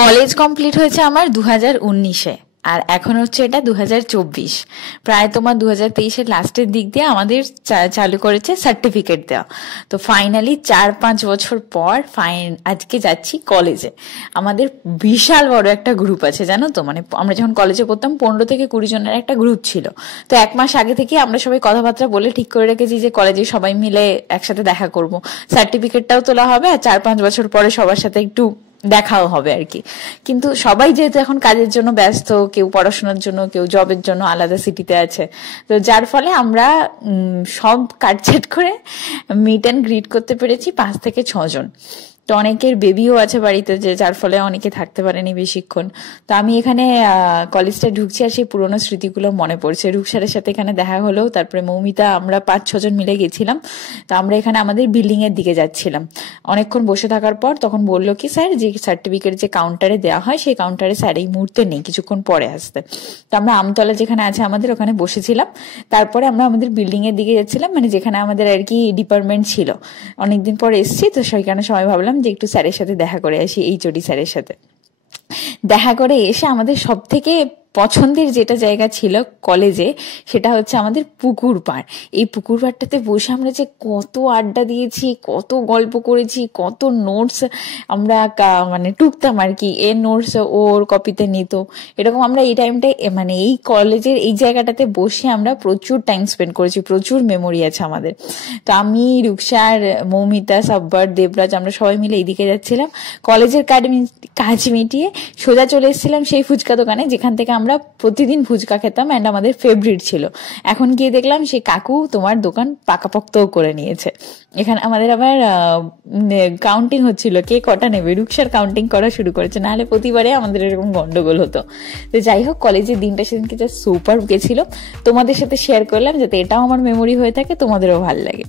College complete হয়েছে আমার 2019-এ, আর এখন হচ্ছে এটা 2024। প্রায় তোমার 2023-এর লাস্টের দিক দিয়ে আমাদের চালু করেছে সার্টিফিকেট দেওয়া। তো ফাইনালি 4-5 বছর পর আজকে যাচ্ছি কলেজে। আমাদের বিশাল বড় একটা গ্রুপ আছে, জানো তো। মানে আমরা যখন কলেজে পড়তাম 15 থেকে 20 জনের একটা গ্রুপ ছিল। তো 1 মাস আগে থেকে আমরা সবাই কথাবার্তা বলে ঠিক করে রেখেছি যে কলেজে সবাই মিলে একসাথে দেখা করব, সার্টিফিকেটটাও তোলা হবে, আর 4-5 বছর পরে সবার সাথে একটু দেখাও হবে আর কি। কিন্তু সবাই যেহেতু এখন কাজের জন্য ব্যস্ত, কেউ পড়াশোনার জন্য, কেউ জবের জন্য আলাদা সিটিতে আছে, তো যার ফলে আমরা সব কাটছাট করে মিট অ্যান্ড গ্রিট করতে পেরেছি 5 থেকে 6 জন। তো অনেকের বেবিও আছে বাড়িতে, যে যার ফলে অনেকে থাকতে পারেনি বেশিক্ষণ। তো আমি এখানে কলেজটা ঢুকছি আর সেই পুরোনো স্মৃতিগুলো মনে পড়ছে। রূপসারের সাথে এখানে দেখা হলো, তারপরে মৌমিতা, আমরা 5-6 জন মিলে গেছিলাম। তো আমরা এখানে আমাদের বিল্ডিং এর দিকে যাচ্ছিলাম। অনেকক্ষণ বসে থাকার পর তখন বললো কি, স্যার যে সার্টিফিকেট যে কাউন্টারে দেওয়া হয় সেই কাউন্টারে স্যার এই মুহূর্তে নেই, কিছুক্ষণ পরে আসতে। তো আমরা আমতলা যেখানে আছে আমাদের, ওখানে বসেছিলাম। তারপরে আমরা আমাদের বিল্ডিং এর দিকে যাচ্ছিলাম, মানে যেখানে আমাদের আর কি ডিপার্টমেন্ট ছিল। অনেকদিন পর এসছি, তো সেখানে সবাই ভাবলাম যে একটু স্যারের সাথে দেখা করে আসি, এইচওডি স্যারের সাথে দেখা করে এসে আমাদের সব থেকে পছন্দের যেটা জায়গা ছিল কলেজে, সেটা হচ্ছে আমাদের পুকুর পাড়। এই পুকুর পাড়টাতে বসে আমরা যে কত আড্ডা দিয়েছি, কত গল্প করেছি, কত নোটস আমরা মানে টুকতাম আর কি। এর নোটস ওর কপিতে নিত, এরকম আমরা এই টাইমটায় মানে এই কলেজের এই জায়গাটাতে বসে আমরা প্রচুর টাইম স্পেন্ড করেছি, প্রচুর মেমোরি আছে আমাদের। তো আমি, রূপসার, মৌমিতা, সাব্বার, দেবরাজ, আমরা সবাই মিলে এইদিকে যাচ্ছিলাম। কলেজের কাজ মিটিয়ে সোজা চলে এসেছিলাম সেই ফুচকা দোকানে, যেখান থেকে আমরা প্রতিদিন ফুচকা খেতাম অ্যান্ড আমাদের ফেভারিট ছিল। এখন গিয়ে দেখলাম সেই কাকু তোমার দোকান পাকাপোক্তও করে নিয়েছে। এখানে আমাদের আবার কাউন্টিং হচ্ছিল, কে কটা নেবে। রূপসার কাউন্টিং করা শুরু করেছে, নাহলে প্রতিবারে আমাদের এরকম গন্ডগোল হতো। তো যাই হোক, কলেজের দিনটা সেদিনকে যা সুপার গেছিল, তোমাদের সাথে শেয়ার করলাম যাতে এটাও আমার মেমোরি হয়ে থাকে, তোমাদেরও ভালো লাগে।